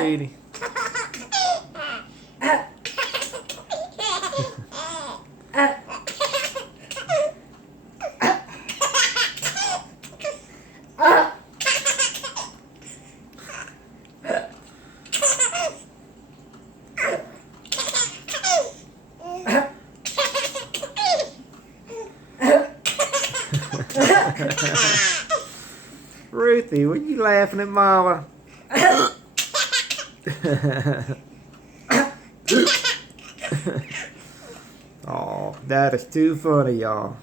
sweetie. Ruthie, what are you laughing at, Mama? Oh, that is too funny, y'all.